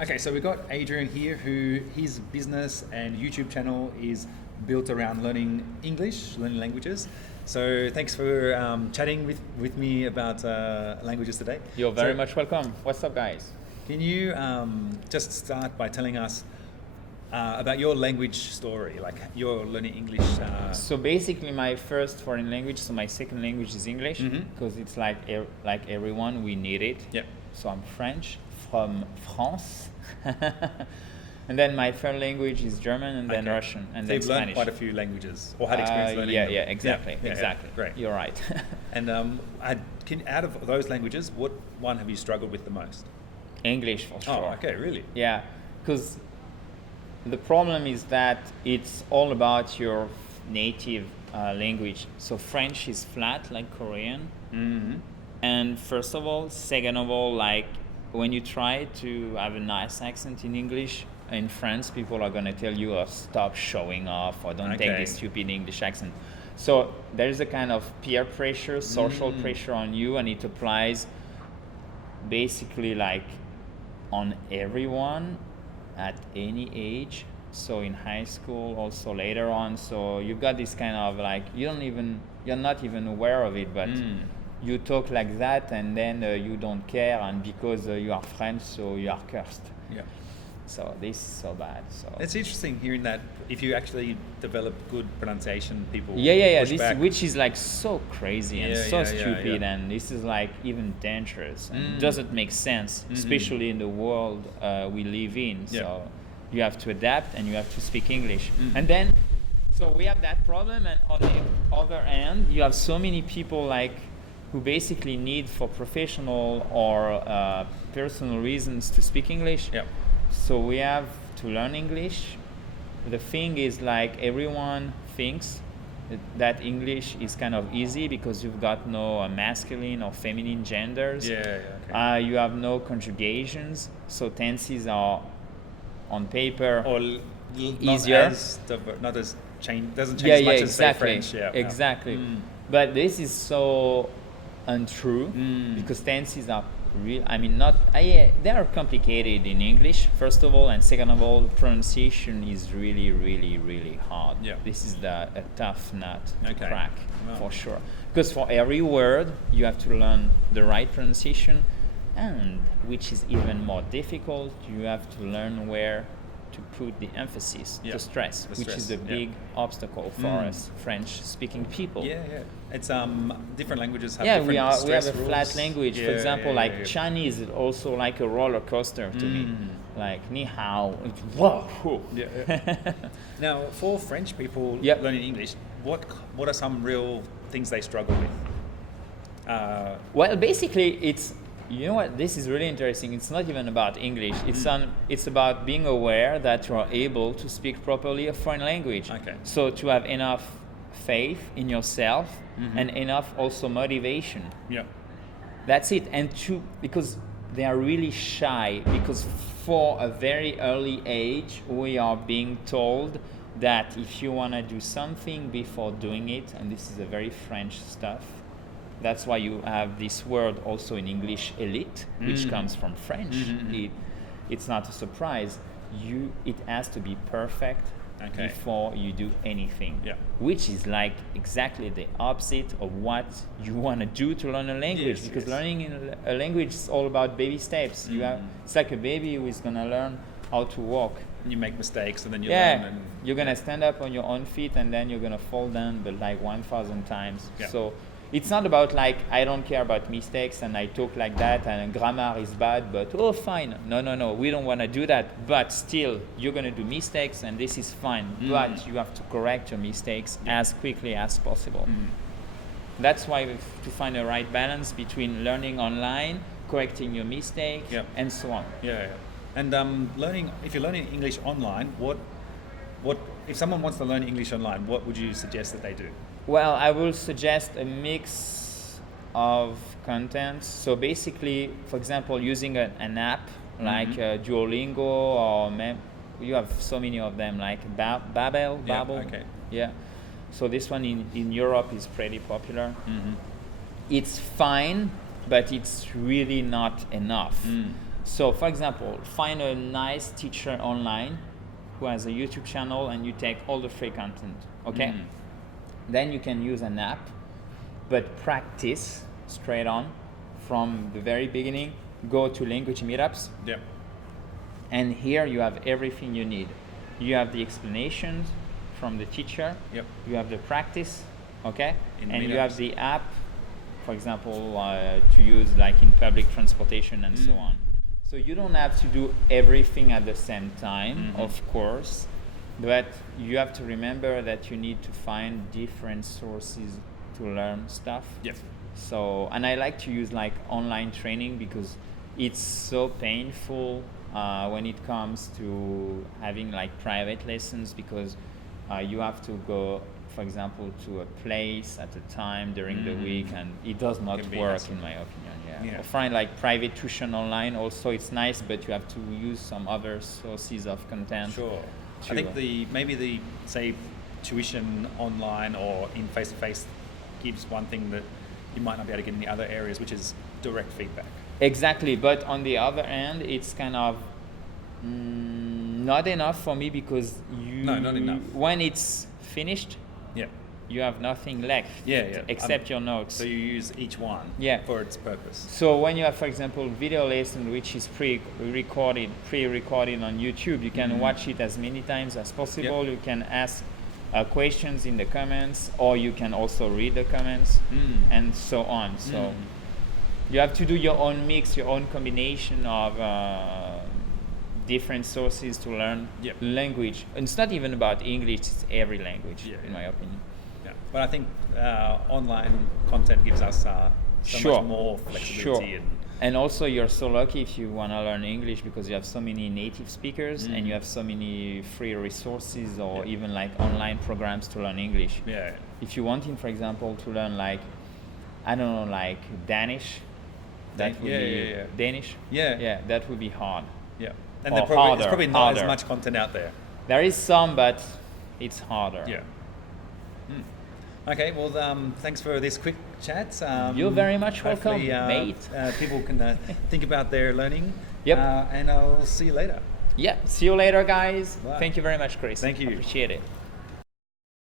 Okay, so we've got Adrian here, who his business and YouTube channel is built around learning English, learning languages. So thanks for chatting with me about languages today. You're very much welcome. What's up, guys? Can you just start by telling us about your language story, like you're learning English? So basically, my first foreign language, so my second language is English, because it's like everyone, we need it. Yep. So I'm French from France. And then my third language is German, and then Russian, and so then you've learned Spanish. quite a few languages, or had experience learning them. Yeah, exactly. Yeah, great. You're right. And out of those languages, what one have you struggled with the most? English for sure. Oh, okay, really? Yeah, because the problem is that it's all about your native language. So French is flat like Korean. Mm-hmm. And first of all, second of all, like when you try to have a nice accent in English, in France, people are going to tell you, oh, stop showing off, or don't take this stupid English accent. So there's a kind of peer pressure, social pressure on you, and it applies basically like on everyone at any age. So in high school, also later on. So you've got this kind of like, you're not even aware of it, but you talk like that, and then you don't care, and because you are French, so you are cursed. Yeah. So this is so bad. So It's interesting hearing that if you actually develop good pronunciation, people this push back. which is like so crazy and so stupid, yeah. and this is like even dangerous and doesn't make sense, especially in the world we live in. So you have to adapt and you have to speak English, and then so we have that problem, and on the other end you have so many people like who basically need for professional or personal reasons to speak English. Yeah. So we have to learn English. The thing is, like, everyone thinks that English is kind of easy because you've got no masculine or feminine genders. Okay. You have no conjugations, so tenses are on paper Or easier. Doesn't change as much as say French. Exactly. But this is so untrue because tenses are real. I mean, they are complicated in English, first of all, and second of all, pronunciation is really, really, really hard. Yeah. This is a tough nut to Okay. crack, Wow. for sure. Because for every word, you have to learn the right pronunciation, and which is even more difficult, you have to learn where to put the emphasis, the stress, which is a big obstacle for us French-speaking people. Yeah. It's different languages have We different have stress a rules. flat language. For example, Chinese is also like a roller coaster to me. Like ni hao, it's whoa. Yeah. Now, for French people learning English, what are some real things they struggle with? Well, basically, it's, you know what, this is really interesting. It's not even about English. It's about being aware that you are able to speak properly a foreign language. Okay. So to have enough faith in yourself and enough also motivation. Yeah. That's it. And because they are really shy, because for a very early age, we are being told that if you want to do something before doing it, and this is a very French stuff, that's why you have this word also in English, elite, which comes from French. It's not a surprise. It has to be perfect before you do anything, which is like exactly the opposite of what you want to do to learn a language. Because learning a language is all about baby steps. It's like a baby who is going to learn how to walk. You make mistakes and then you learn. And you're going to stand up on your own feet and then you're going to fall down, but like 1,000 times. Yeah. So it's not about like, I don't care about mistakes and I talk like that and grammar is bad, but fine. No, we don't want to do that. But still, you're going to do mistakes and this is fine. But you have to correct your mistakes as quickly as possible. That's why we have to find the right balance between learning online, correcting your mistakes, and so on. Yeah. And if you're learning English online, what if someone wants to learn English online, what would you suggest that they do? Well, I will suggest a mix of contents. So basically, for example, using an app like Duolingo or you have so many of them like Babbel. Okay. Yeah. So this one in Europe is pretty popular. It's fine, but it's really not enough. So, for example, find a nice teacher online who has a YouTube channel, and you take all the free content. Okay. Then you can use an app, but practice straight on from the very beginning. Go to language meetups. Yep. And here you have everything you need. You have the explanations from the teacher. Yep. You have the practice, okay? In and you meetups. have the app, for example, to use like in public transportation and so on. So you don't have to do everything at the same time, of course, but you have to remember that you need to find different sources to learn stuff. Yep. So, and I like to use like online training because it's so painful when it comes to having like private lessons, because you have to go, for example, to a place at a time during the week, and it does not Can be work hassle. in my opinion. Yeah. Or find like private tuition online. Also, it's nice, but you have to use some other sources of content. Sure. I to- think maybe the say tuition online or in face to face gives one thing that you might not be able to get in the other areas, which is direct feedback. Exactly, but on the other hand, it's kind of not enough for me, because No, not enough. when it's finished, Yeah. you have nothing left Yeah. except your notes. So you use each one Yeah. for its purpose. So when you have, for example, video lesson which is pre-recorded on YouTube, you can watch it as many times as possible. Yep. You can ask questions in the comments, or you can also read the comments, and so on. So you have to do your own mix, your own combination of different sources to learn Yep. language. And it's not even about English; it's every language, Yeah. in my opinion. Yeah. But I think online content gives us so much more flexibility. And also, you're so lucky if you want to learn English, because you have so many native speakers and you have so many free resources, or even like online programs to learn English. Yeah. If you wanted, for example, to learn like, I don't know, like Danish, that would be yeah. Danish. Yeah. Yeah, that would be hard. Yeah. And Or there's probably not harder. as much content out there. There is some, but it's harder. Yeah. Okay, well, thanks for this quick chat. You're very much hopefully, welcome, mate. People can think about their learning. Yep. And I'll see you later. Yeah. See you later, guys. Bye. Thank you very much, Chris. Thank you. Appreciate it.